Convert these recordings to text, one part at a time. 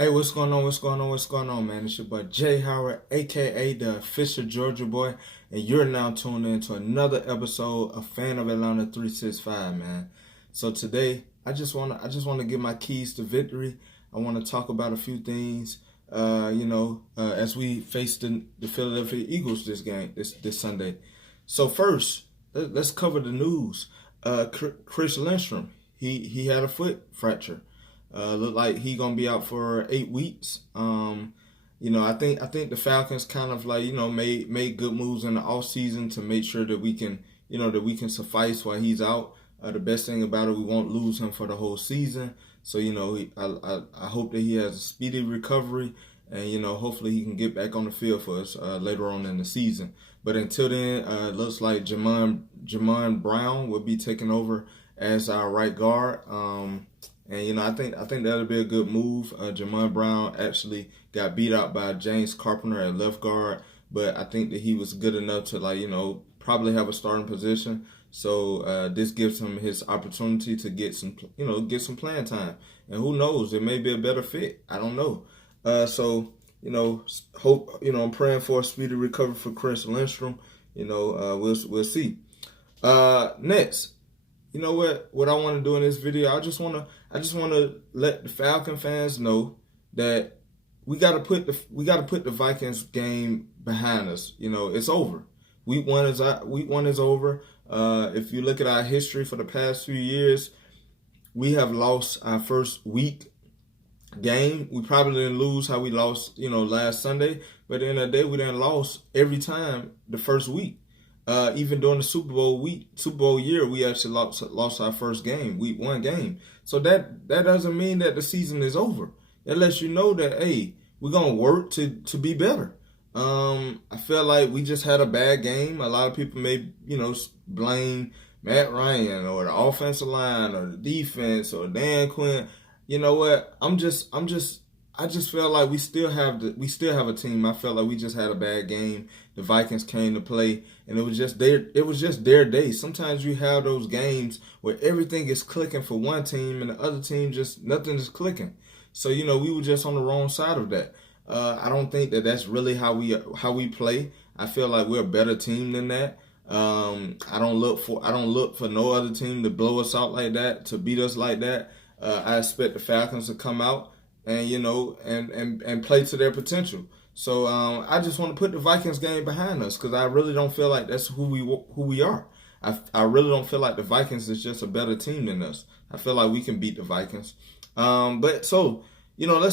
Hey, what's going on? What's going on? What's going on, man? It's your boy Jay Howard, aka the official Georgia boy, and you're now tuned in to another episode of Fan of Atlanta 365, man. So today, I just wanna give my keys to victory. I want to talk about a few things, as we face the Philadelphia Eagles this Sunday. So first, let's cover the news. Chris Lindstrom, he had a foot fracture. Look like he gonna be out for 8 weeks. I think the Falcons kind of made good moves in the off season to make sure that we can suffice while he's out. The best thing about it, we won't lose him for the whole season. So I hope that he has a speedy recovery, and hopefully he can get back on the field for us later on in the season. But until then, looks like Jamon Brown will be taking over as our right guard. And I think that'll be a good move. Jamon Brown actually got beat out by James Carpenter at left guard, but I think that he was good enough to probably have a starting position. So this gives him his opportunity to get some playing time. And who knows, it may be a better fit. I don't know. I'm praying for a speedy recovery for Chris Lindstrom. We'll see. Next. You know what I want to do in this video? I just want to let the Falcon fans know that we got to put the Vikings game behind us. It's over. Week one is over. If you look at our history for the past few years, we have lost our first week game. We probably didn't lose how we lost, last Sunday, but at the end of the day, we didn't lost every time the first week. Even during the Super Bowl year, we actually lost our first game, week one game. So that doesn't mean that the season is over. That lets you know that, hey, we're going to work to be better. I feel like we just had a bad game. A lot of people may, blame Matt Ryan or the offensive line or the defense or Dan Quinn. You know what? I just feel like we still have a team. I felt like we just had a bad game. The Vikings came to play, and it was just their day. Sometimes you have those games where everything is clicking for one team and the other team just nothing is clicking. So we were just on the wrong side of that. I don't think that that's really how we play. I feel like we're a better team than that. I don't look for no other team to blow us out like that, to beat us like that. I expect the Falcons to come out and and play to their potential. So I just want to put the Vikings game behind us because I really don't feel like that's who we are. I really don't feel like the Vikings is just a better team than us. I feel like we can beat the Vikings. Let's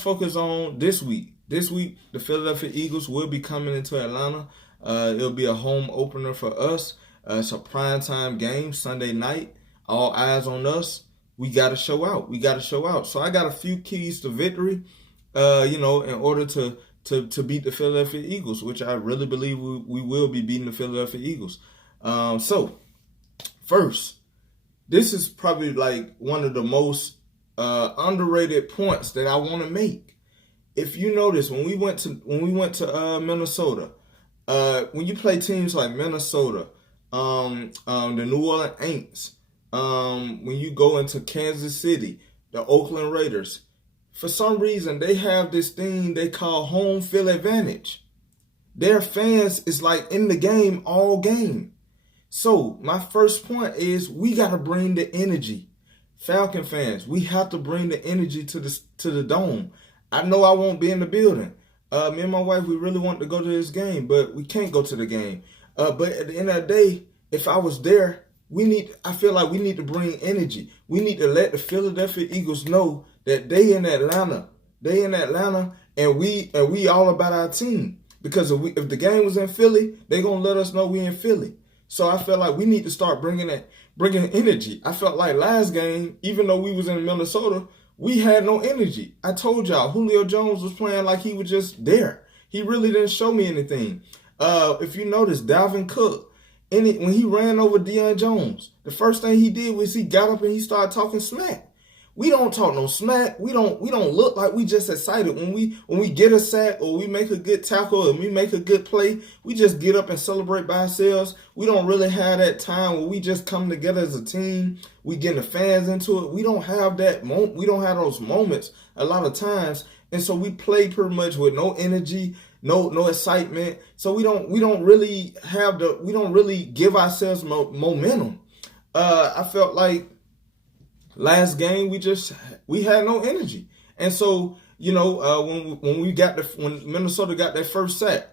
focus on this week. This week, the Philadelphia Eagles will be coming into Atlanta. It'll be a home opener for us. It's a primetime game, Sunday night. All eyes on us. We got to show out. So I got a few keys to victory, in order to beat the Philadelphia Eagles, which I really believe we will be beating the Philadelphia Eagles. So first, this is probably like one of the most underrated points that I want to make. If you notice, when we went to Minnesota, when you play teams like Minnesota, the New Orleans Aints, when you go into Kansas City, the Oakland Raiders, for some reason they have this thing they call home field advantage. Their fans is like in the game all game. So my first point is we got to bring the energy. Falcon fans, we have to bring the energy to the dome. I know I won't be in the building. Me and my wife, we really want to go to this game, but we can't go to the game. But at the end of the day, if I was there, I feel like we need to bring energy. We need to let the Philadelphia Eagles know that they in Atlanta, and we all about our team. Because if the game was in Philly, they gonna let us know we in Philly. So I feel like we need to start bringing energy. I felt like last game, even though we was in Minnesota, we had no energy. I told y'all, Julio Jones was playing like he was just there. He really didn't show me anything. If you notice, Dalvin Cook, when he ran over Deion Jones, the first thing he did was he got up and he started talking smack. We don't talk no smack. We don't look like we just excited. When we get a sack or we make a good tackle or we make a good play, we just get up and celebrate by ourselves. We don't really have that time where we just come together as a team. We get the fans into it. We don't have that we don't have those moments a lot of times. And so we play pretty much with no energy, no excitement. So we don't really give ourselves momentum. I felt like last game we had no energy, and so when Minnesota got that first sack,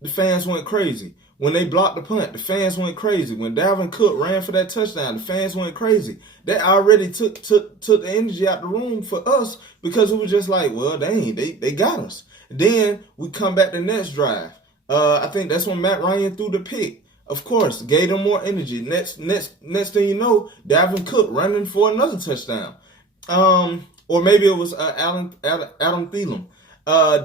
the fans went crazy. When they blocked the punt, the fans went crazy. When Dalvin Cook ran for that touchdown, the fans went crazy. That already took the energy out the room for us, because it was just like, well, dang, they got us. Then we come back the next drive. I think that's when Matt Ryan threw the pick. Of course, gave them more energy. Next thing you know, Dalvin Cook running for another touchdown. Or maybe it was Adam Thielen.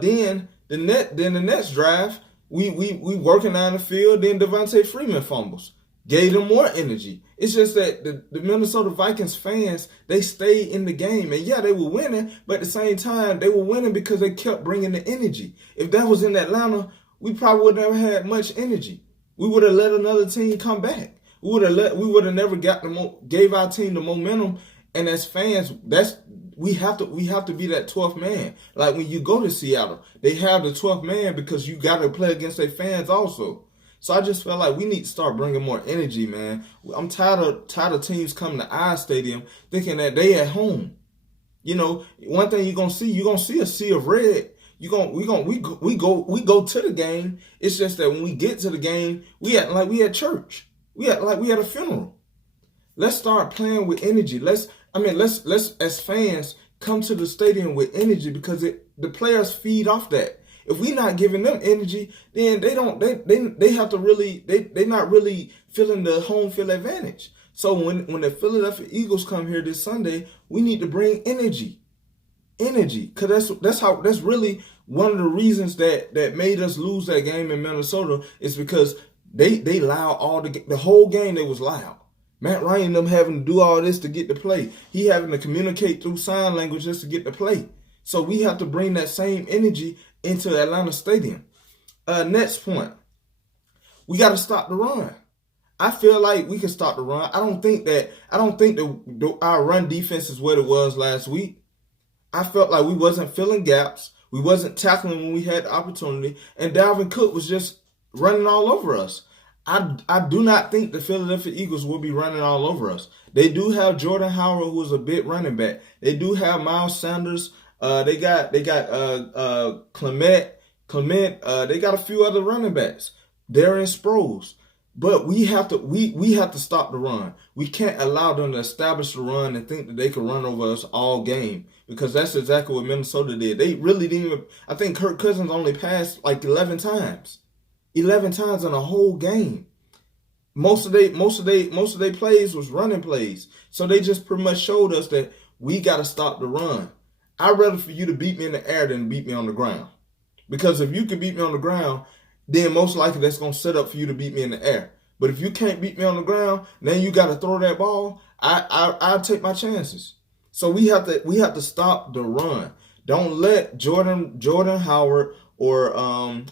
Then the next drive, we working down the field. Then Devontae Freeman fumbles, gave them more energy. It's just that the Minnesota Vikings fans, they stayed in the game, and yeah, they were winning, but at the same time, they were winning because they kept bringing the energy. If that was in Atlanta, we probably would never had much energy. We would have let another team come back. We would have never gave our team the momentum. And as fans, we have to be that 12th man. Like when you go to Seattle, they have the 12th man because you got to play against their fans also. So I just felt like we need to start bringing more energy, man. I'm tired of teams coming to our stadium thinking that they at home. One thing you're gonna see a sea of red. We go to the game. It's just that when we get to the game, we act like we at church. We act like we at a funeral. Let's start playing with energy. Let's as fans come to the stadium with energy, because the players feed off that. If we're not giving them energy, then they're not really feeling the home field advantage. So when the Philadelphia Eagles come here this Sunday, we need to bring energy, because that's really one of the reasons that made us lose that game in Minnesota, is because they loud the whole game. They was loud. Matt Ryan them having to do all this to get to play. He having to communicate through sign language just to get to play. So we have to bring that same energy into Atlanta Stadium. Next point, we got to stop the run. I feel like we can stop the run. I don't think our run defense is what it was last week. I felt like we wasn't filling gaps. We wasn't tackling when we had the opportunity. And Dalvin Cook was just running all over us. I do not think the Philadelphia Eagles will be running all over us. They do have Jordan Howard, who is a big running back. They do have Miles Sanders. They got Clement. They got a few other running backs. Darren Sproles. But we have to stop the run. We can't allow them to establish the run and think that they can run over us all game, because that's exactly what Minnesota did. They really didn't even. I think Kirk Cousins only passed like 11 times. 11 times in a whole game. Most of their plays was running plays. So they just pretty much showed us that we got to stop the run. I'd rather for you to beat me in the air than beat me on the ground. Because if you can beat me on the ground, then most likely that's going to set up for you to beat me in the air. But if you can't beat me on the ground, then you got to throw that ball. I'll take my chances. So we have to stop the run. Don't let Jordan Howard or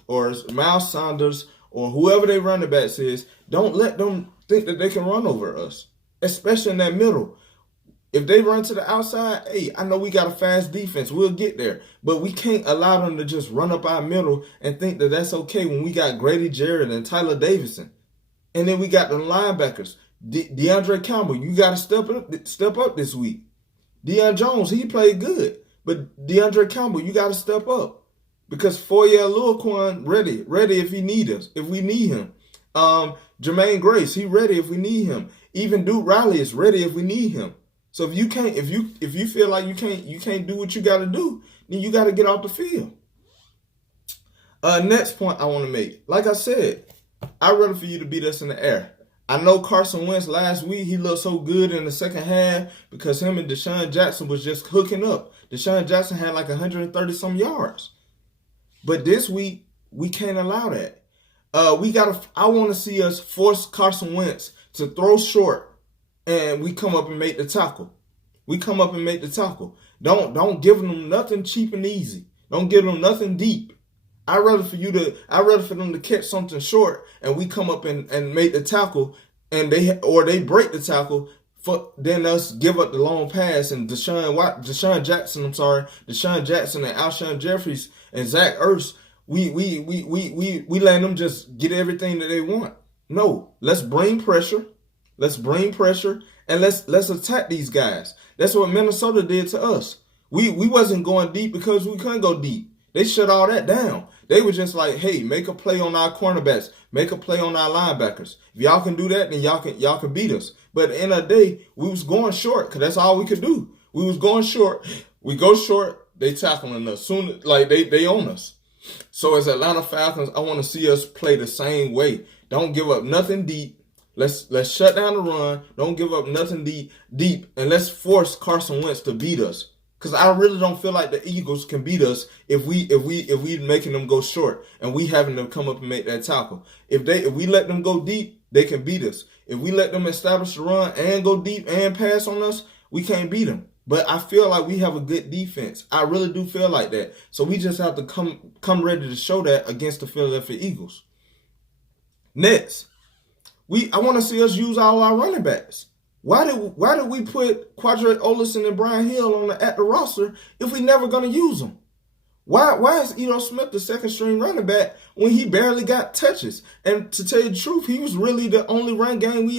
Miles Sanders or whoever they running backs is, don't let them think that they can run over us, especially in that middle. If they run to the outside, hey, I know we got a fast defense. We'll get there. But we can't allow them to just run up our middle and think that that's okay when we got Grady Jarrett and Tyler Davison. And then we got the linebackers. DeAndre Campbell, you got to step up this week. Deion Jones, he played good. But DeAndre Campbell, you got to step up. Because Foye Oluokun ready if he need us, if we need him. Jermaine Grace, he ready if we need him. Even Duke Riley is ready if we need him. So if you feel like you can't do what you got to do, then you got to get off the field. Next point I want to make, like I said, I'd rather for you to beat us in the air. I know Carson Wentz last week, he looked so good in the second half because him and Deshaun Jackson was just hooking up. Deshaun Jackson had like 130 some yards. But this week, we can't allow that. I want to see us force Carson Wentz to throw short, and we come up and make the tackle. Don't give them nothing cheap and easy. Don't give them nothing deep. I'd rather for them to catch something short, and we come up and make the tackle, and they break the tackle then us give up the long pass and Deshaun Jackson and Alshon Jeffries and Zach Ertz, we let them just get everything that they want. No, let's bring pressure. Let's bring pressure and let's attack these guys. That's what Minnesota did to us. We wasn't going deep because we couldn't go deep. They shut all that down. They were just like, hey, make a play on our cornerbacks, make a play on our linebackers. If y'all can do that, then y'all can beat us. But at the end of the day, we was going short because that's all we could do. We was going short. We go short, they tackling us. Soon, like they own us. So as Atlanta Falcons, I want to see us play the same way. Don't give up nothing deep. Let's shut down the run. Don't give up nothing deep, and let's force Carson Wentz to beat us. Because I really don't feel like the Eagles can beat us if we making them go short and we having them come up and make that tackle. If we let them go deep, they can beat us. If we let them establish the run and go deep and pass on us, we can't beat them. But I feel like we have a good defense. I really do feel like that. So we just have to come ready to show that against the Philadelphia Eagles. Next, I want to see us use all our running backs. Why did we put Quadre Olison and Brian Hill at the roster if we never gonna use them? Why is Ito Smith the second string running back when he barely got touches? And to tell you the truth, he was really the only run game we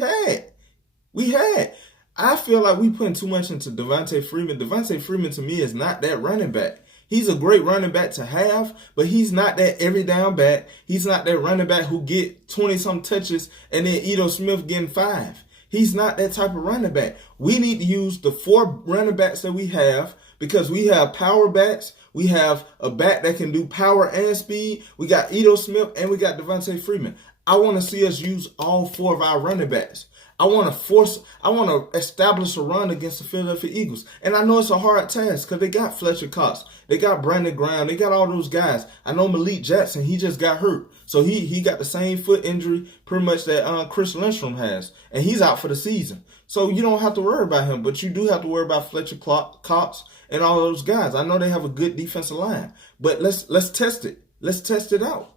had. I feel like we putting too much into Devontae Freeman. Devontae Freeman to me is not that running back. He's a great running back to have, but he's not that every down back. He's not that running back who get 20-some touches and then Ito Smith getting 5. He's not that type of running back. We need to use the 4 running backs that we have because we have power backs. We have a back that can do power and speed. We got Ito Smith and we got Devontae Freeman. I want to see us use all 4 of our running backs. I want to establish a run against the Philadelphia Eagles. And I know it's a hard task because they got Fletcher Cox. They got Brandon Graham. They got all those guys. I know Malik Jackson, he just got hurt. So he got the same foot injury pretty much that Chris Lindstrom has. And he's out for the season. So you don't have to worry about him. But you do have to worry about Fletcher Cox and all those guys. I know they have a good defensive line. But let's test it. Let's test it out.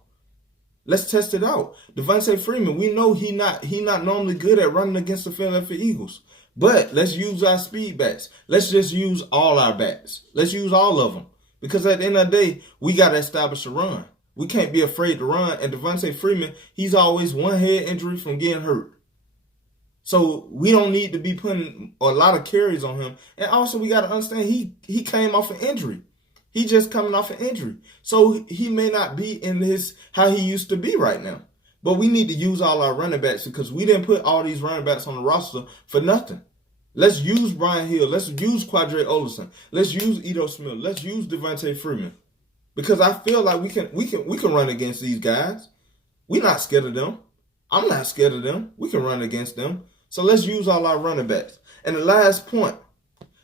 Let's test it out. Devontae Freeman, we know he not normally good at running against the Philadelphia Eagles. But let's use our speed backs. Let's just use all our backs. Let's use all of them. Because at the end of the day, we got to establish a run. We can't be afraid to run. And Devontae Freeman, he's always one head injury from getting hurt. So we don't need to be putting a lot of carries on him. And also we got to understand he came off an injury. He just coming off an injury. So he may not be in how he used to be right now. But we need to use all our running backs because we didn't put all these running backs on the roster for nothing. Let's use Brian Hill. Let's use Quadre Olison. Let's use Ito Smith. Let's use Devontae Freeman. Because I feel like we can run against these guys. We're not scared of them. I'm not scared of them. We can run against them. So let's use all our running backs. And the last point,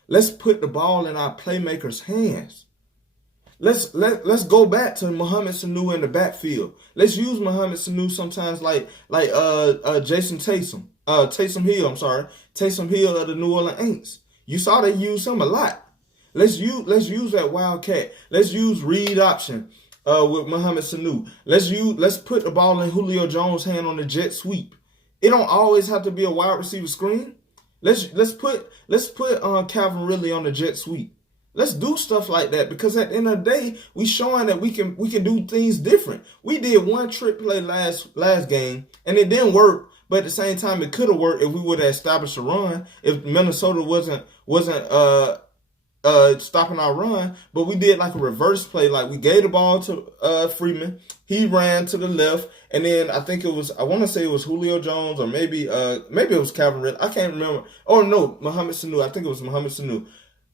let's put the ball in our playmakers' hands. Let's go back to Mohamed Sanu in the backfield. Let's use Mohamed Sanu sometimes like Jason Taysom Hill of the New Orleans Saints. You saw they use him a lot. Let's use that wildcat. Let's use read option with Mohamed Sanu. Let's put the ball in Julio Jones' hand on the jet sweep. It don't always have to be a wide receiver screen. Let's put Calvin Ridley on the jet sweep. Let's do stuff like that because at the end of the day, we showing that we can do things different. We did one trick play last game and it didn't work, but at the same time it could have worked if we would have established a run. If Minnesota wasn't stopping our run, but we did like a reverse play. Like we gave the ball to Freeman, he ran to the left, and then I want to say it was Julio Jones or maybe it was Calvin Ridley. I can't remember. Oh no, Mohamed Sanu. I think it was Mohamed Sanu.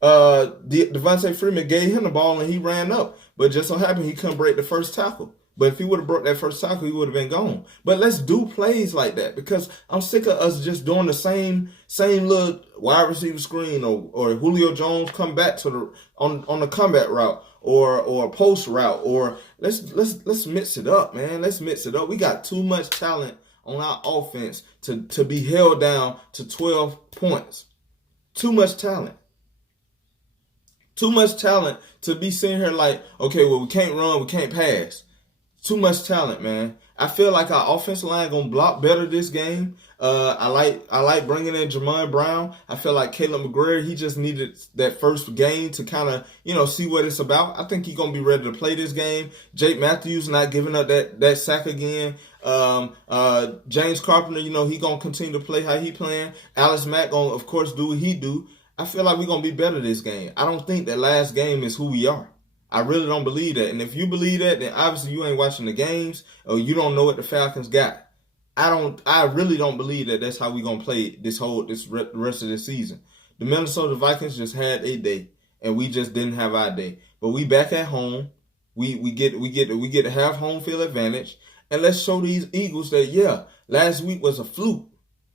Devontae Freeman gave him the ball and he ran up, but just so happened he couldn't break the first tackle. But if he would have broke that first tackle, he would have been gone. But let's do plays like that because I'm sick of us just doing the same little wide receiver screen or Julio Jones come back to on the comeback route or post route or let's mix it up, man. Let's mix it up. We got too much talent on our offense to be held down to 12 points. Too much talent. Too much talent to be sitting here like, okay, well, we can't run, we can't pass. Too much talent, man. I feel like our offensive line going to block better this game. I like bringing in Jamon Brown. I feel like Caleb McGuire, he just needed that first game to kind of, see what it's about. I think he's gonna be ready to play this game. Jake Matthews not giving up that sack again. James Carpenter, he gonna continue to play how he playing. Alex Mack gonna, of course, do what he do. I feel like we're gonna be better this game. I don't think that last game is who we are. I really don't believe that. And if you believe that, then obviously you ain't watching the games or you don't know what the Falcons got. I really don't believe that that's how we gonna play this rest of the season. The Minnesota Vikings just had a day, and we just didn't have our day. But we back at home. We get to have home field advantage, and let's show these Eagles that last week was a fluke.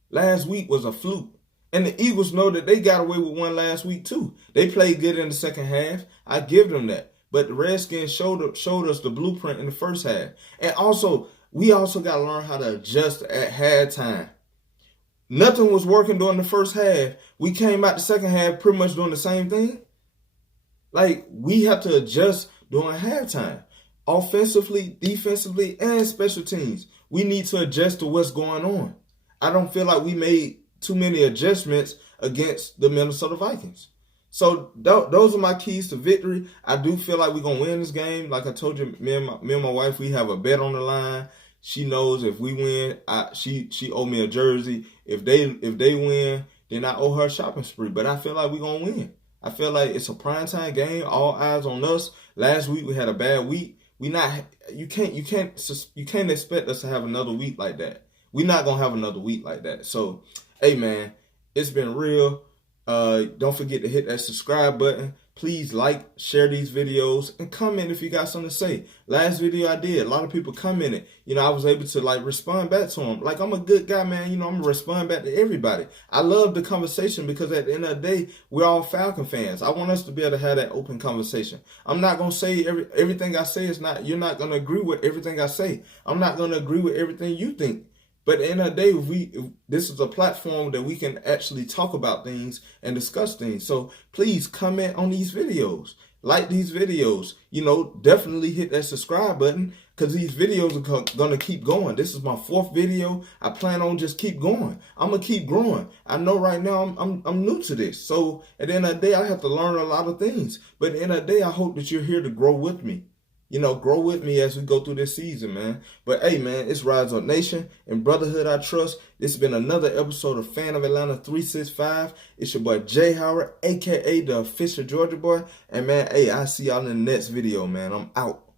Last week was a fluke. And the Eagles know that they got away with one last week too. They played good in the second half. I give them that. But the Redskins showed us the blueprint in the first half. And we also got to learn how to adjust at halftime. Nothing was working during the first half. We came out the second half pretty much doing the same thing. Like, we have to adjust during halftime. Offensively, defensively, and special teams. We need to adjust to what's going on. I don't feel like we made too many adjustments against the Minnesota Vikings. So those are my keys to victory. I do feel like we're going to win this game. Like I told you, me and my wife, we have a bet on the line. She knows if we win, she owe me a jersey. If they win, then I owe her a shopping spree. But I feel like we're going to win. I feel like it's a primetime game. All eyes on us. Last week we had a bad week. You can't expect us to have another week like that. We're not going to have another week like that. So, hey man, it's been real. Don't forget to hit that subscribe button. Please like, share these videos, and comment if you got something to say. Last video I did, a lot of people commented. I was able to respond back to them. Like, I'm a good guy, man. I'm going to respond back to everybody. I love the conversation because at the end of the day, we're all Falcon fans. I want us to be able to have that open conversation. I'm not going to say everything I say you're not going to agree with everything I say. I'm not going to agree with everything you think. But at the end of the day, if this is a platform that we can actually talk about things and discuss things. So please comment on these videos. Like these videos. Definitely hit that subscribe button because these videos are going to keep going. This is my 4th video. I plan on just keep going. I'm going to keep growing. I know right now I'm new to this. So at the end of the day, I have to learn a lot of things. But at the end of the day, I hope that you're here to grow with me. Grow with me as we go through this season, man. But hey, man, it's Rise Up Nation and Brotherhood I Trust. This has been another episode of Fan of Atlanta 365. It's your boy Jay Howard, a.k.a. the official Georgia boy. And man, hey, I'll see y'all in the next video, man. I'm out.